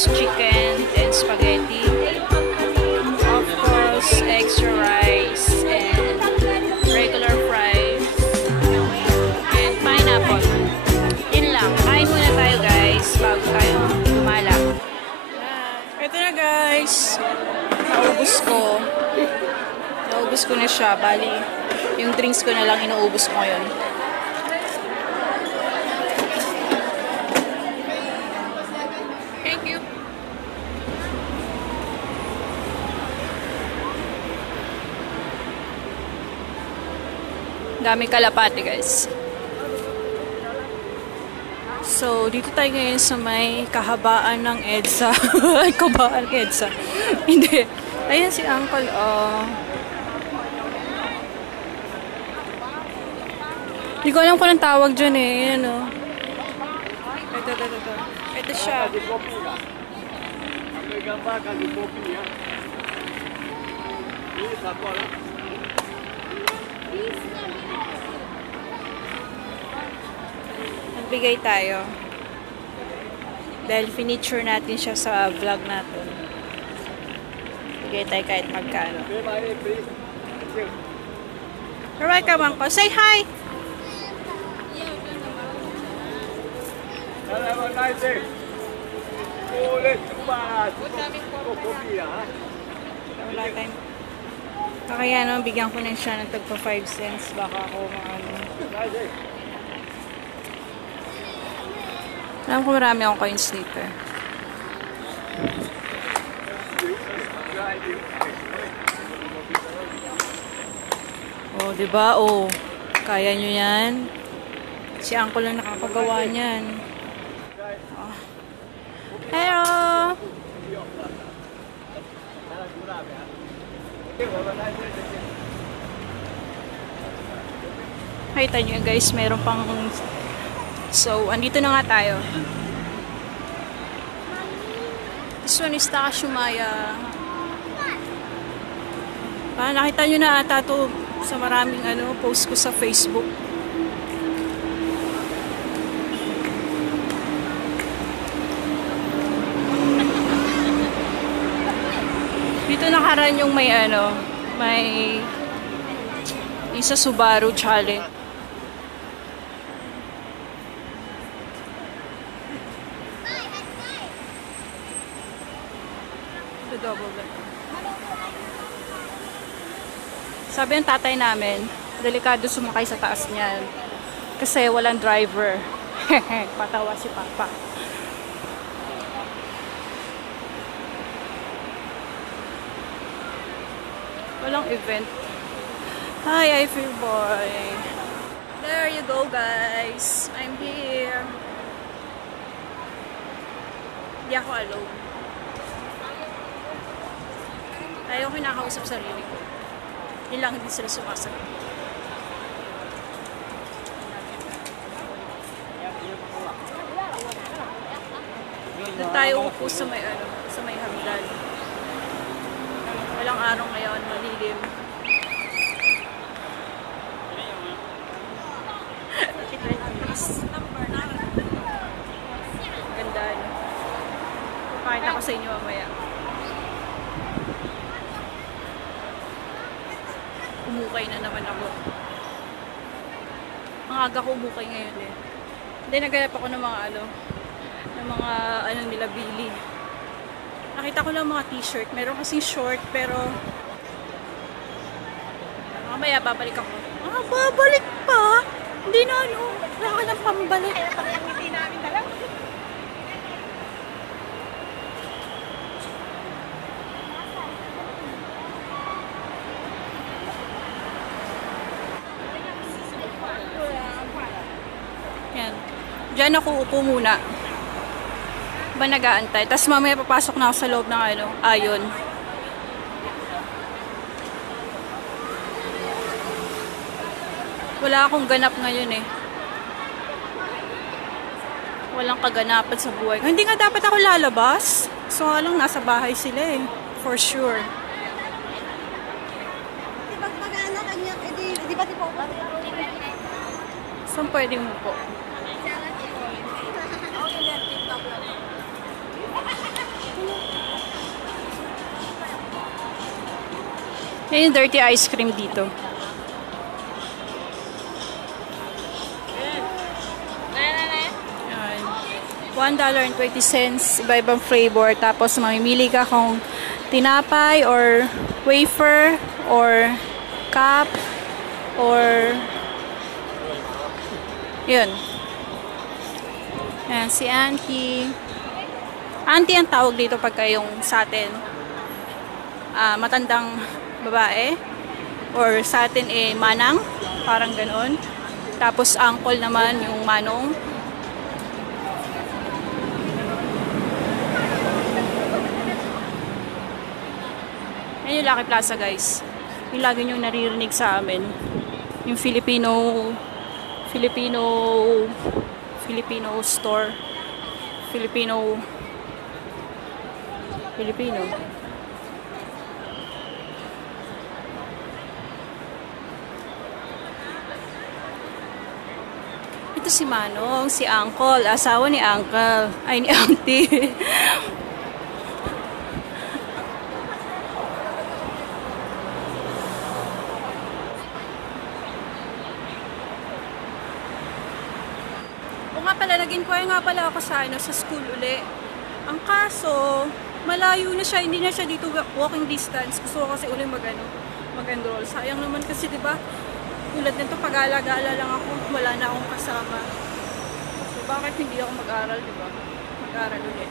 is chicken and spaghetti. Of course, extra rice and regular fries and pineapple. Yun lang. Kain muna tayo guys bago tayo gumala. Ito na guys. Naubos ko na siya. Bali, yung drinks ko na lang inuubos ko ngayon. Thank you. Daming kalapati guys. So, dito tayo ngayon sa may kahabaan ng EDSA. Ay, kahabaan EDSA. Hindi. Ayan si Uncle. Hindi ko alam kung anong tawag dyan eh. Ayan o. Ito. Ito siya. Nagbigay tayo. Dahil finiture natin siya sa vlog natin. Bigay tayo kahit magkano. You're welcome, Uncle. Say hi! Wala tayong... Kaya no, bigyan ko na siya ng tagpa 5 cents. Baka ako maano. Alam ko marami akong coins dito. Oh, diba? Oh, kaya nyo yan. Si Uncle lang nakakagawa niyan. Oh. Hello! Nakita nyo guys, meron pang... So, andito na nga tayo. This one is Takashimaya. Nakita nyo na ata to sa maraming post ko sa Facebook. Dito nakaraan yung may may isa Subaru challenge. The double deck. Sabi ng tatay namin, delikado sumakay sa taas niyan. Kasi walang driver. Patawa si Papa. Walang event. Hi, Eiffel Boy. There you go, guys. I'm here. Hindi ako alone. Tayo kinakausap sarili ko. Yun lang, hindi sila sumasagot. Doon tayo upo sa may hagdan. Walang araw ngayon, malilim. Kita yung amis. Ganda. Pakita ko sa inyo mamaya. Umukay na naman ako. Ang aga ko umukay ngayon eh. Hindi, naghanap ako ng mga nila Billy. Nakita ko lang mga t-shirt. Meron kasing short pero mamaya babalik ako. Babalik pa? Hindi na wala ka ng pambalik. Hindi namin dalawa. Yan. Diyan ako upo muna. Ba nag-aantay. Tapos mamaya papasok na ako sa loob ng ayon. Wala akong ganap ngayon eh. Walang kaganapan sa buhay. Hindi nga dapat ako lalabas. So alang nasa bahay sila eh. For sure. Pag mag-anak kanya, di ba tipo? Saan pwedeng mo po? Yan yung dirty ice cream dito. Yan. $1.20, iba-ibang flavor. Tapos mamimili ka kung tinapay or wafer or cup or yun. Ayan, si Auntie. Auntie ang tawag dito pagka yung sa atin matandang babae or sa atin manang, parang ganoon. Tapos uncle naman yung manong. Ayan yung Lucky Plaza, guys. Yung lagi nyo naririnig sa amin. Yung Filipino store. Filipino. Ito si Manong, si Uncle, asawa ni Uncle. Ay, ni Auntie. O nga pala, nag-inquire nga pala ako sa school uli. Ang kaso, malayo na siya, hindi na siya dito walking distance. Gusto ko kasi uli mag-enroll. Sayang naman kasi, di ba? Tulad nito, pag-alagala lang ako, wala na akong kasama. So, bakit hindi ako mag-aral, di ba? Mag-aral ulit.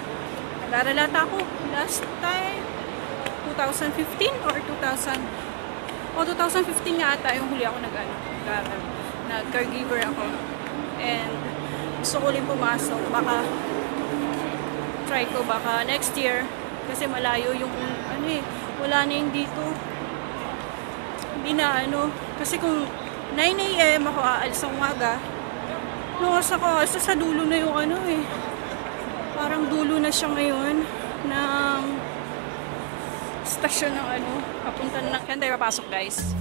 Nag-aral ata ako last time, 2015 or 2000. O, 2015 nga ata yung huli ako nag-aral. Nag-caregiver ako. And, gusto ko ulit pumasok. Baka, try ko baka next year. Kasi malayo yung, wala na yung dito. Hindi na, kasi kung 9 AM ako aalis ng umaga, asa sa dulo na yung parang dulo na siya ngayon ng stasyon ng papunta na. Kaya tayo papasok, guys.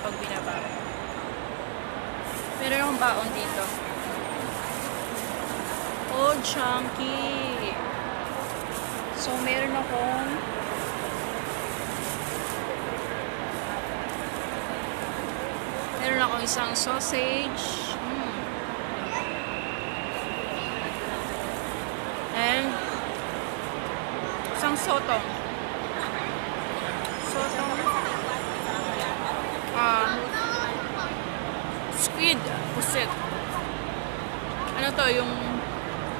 Pag binaba. Meron yung baon dito. Oh, chunky. So, meron akong isang sausage. And isang sotong. Squid, pusit.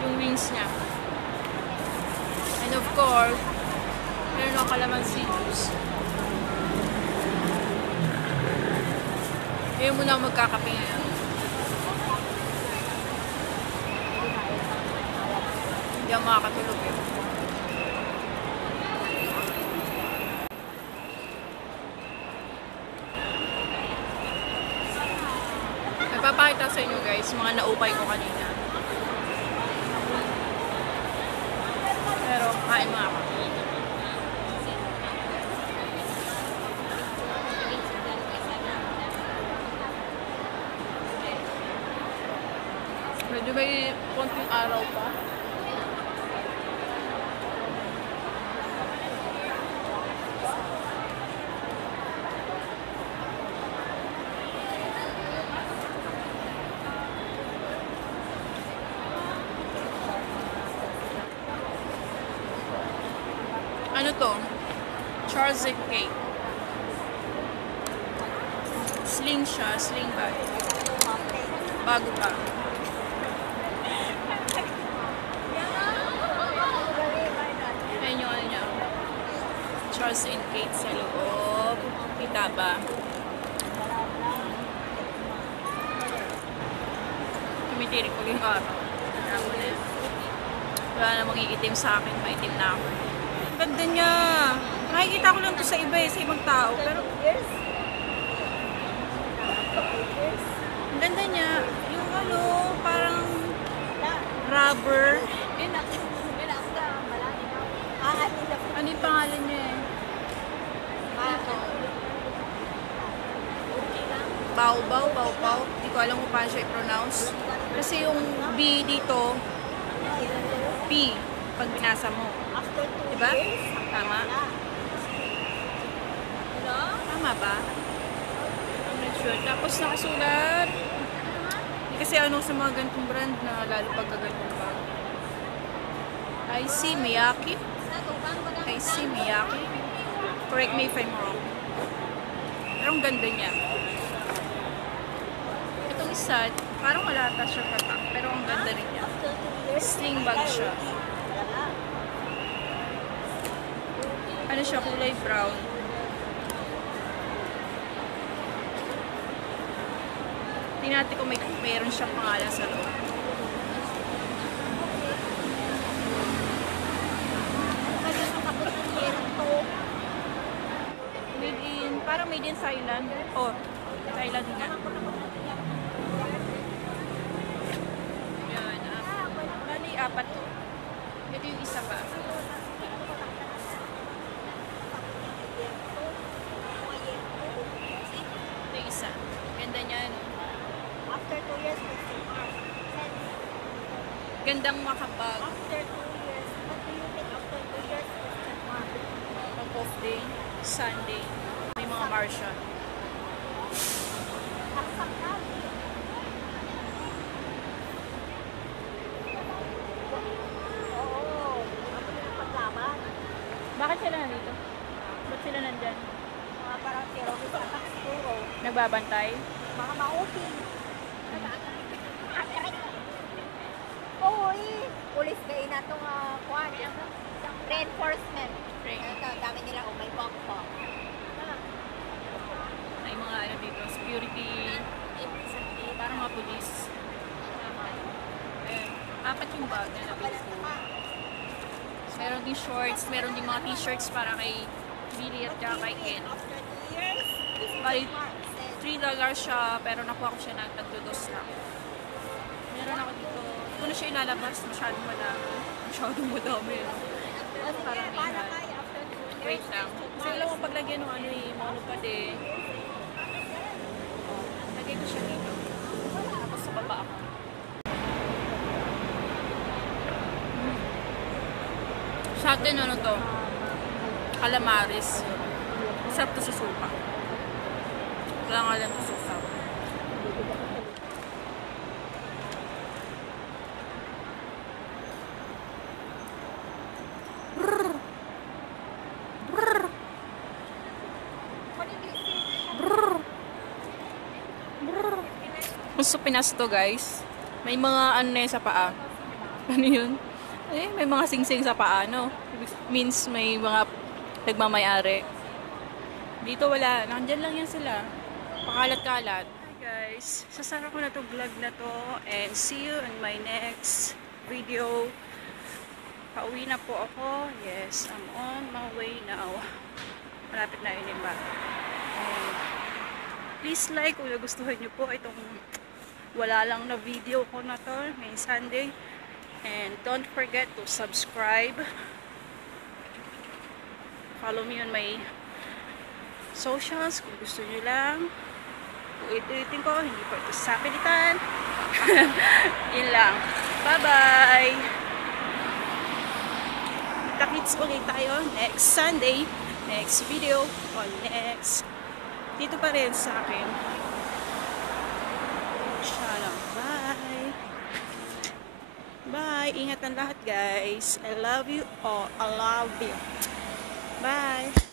Yung wings niya. And of course, meron ako calamansi juice. Ngayon muna ako magkakape ngayon. Hindi ako makakatulog eh. Papakita sa inyo, guys, mga naupay ko kanina. Pero kain mga ako. Medyo may konting araw pa. Ano to? Charles cake. Sling siya, sling bag. Bago pa. Ayan yung niya. Charles cake sa loob. Kita ba? Tumitirik ko yung araw. Wala namang iitim sa akin. Maitim na ako. Ganda niya. Nakikita ko lang to sa iba eh, sa ibang tao. Pero ang ganda niya. Yung ano, parang rubber. Ano yung pangalan niya eh? Baobao, baobao. Hindi ko alam kung paano siya i-pronounce. Kasi yung B dito, P, pag binasa mo. Diba? Tama? Tama ba? I'm not sure. Tapos nakasulat. Kasi ano sa mga ganitong brand na lalo pagkaganitong bag. I see Miyake. I see Miyake. Correct me if I'm wrong. Pero ang ganda niya. Itong isa, parang wala ata siya patak. Pero ang ganda rin niya. Sling bag siya. Ano siya, kulay brown. Tingnan natin kung mayroon siyang pangalan sa loob. Parang made in Thailand. Oh, Thailand nga. Yan. Bali, 4 to. Ito yung isa pa. Ito yung isa. Ganda niya, no? After 2 years, Gandang makabag. after 2 years, what do you think after 2 years? Pag off day, Sunday. May mga Martian. Oo. Ako din ang paglaban. Bakit sila nandito? Ba't sila nandyan? Mga parang terrorist attack siguro. Nagbabantay? Mga mauting. Oo eh. Police kayo na itong kuhan. Reinforcement. Ito, dami nila may bomb po. May mga ano dito, security, parang mga police. Ayan, 4 yung bag na nabili ko. Meron din shorts, meron din mga t-shirts para kay Billy at kaya kay Ken. After 2 years, Bali, $3 siya, pero nakuha ko siya ng $2 lang. Meron ako dito, hindi ko na siya ilalabas, masyadong madami. Masyadong madami. Parang may wait lang. Kasi alam mo paglagyan ng ano eh, monopod eh. Lagay ko siya dito. Tapos sa baba ako. Sa atin ano to? Calamaris. Sarap to sa supa. Wala nga lang to sa supa. Sa Pinas to guys, may mga ano na yun sa paa. Ano yun? Eh, may mga sing-sing sa paa, no? Means may mga nagmamayari. Dito wala, nandyan lang yan sila. Pakalat-kalat. Hi guys, sasara ko na to vlog na to and see you in my next video. Pauwi na po ako. Yes, I'm on my way now. Malapit na yun ba? Please like kung nagustuhan nyo po itong wala lang na video ko na to ngayong Sunday. And don't forget to subscribe. Follow me on my socials kung gusto nyo lang. Ulit-ulitin ko, hindi po ito sapilitan. Yun lang. Bye-bye! Kita-kits ulit tayo next Sunday. Next video or next dito pa rin sa akin. Shalom. Bye. Bye. Ingat ang lahat guys. I love you all. I love you. Bye.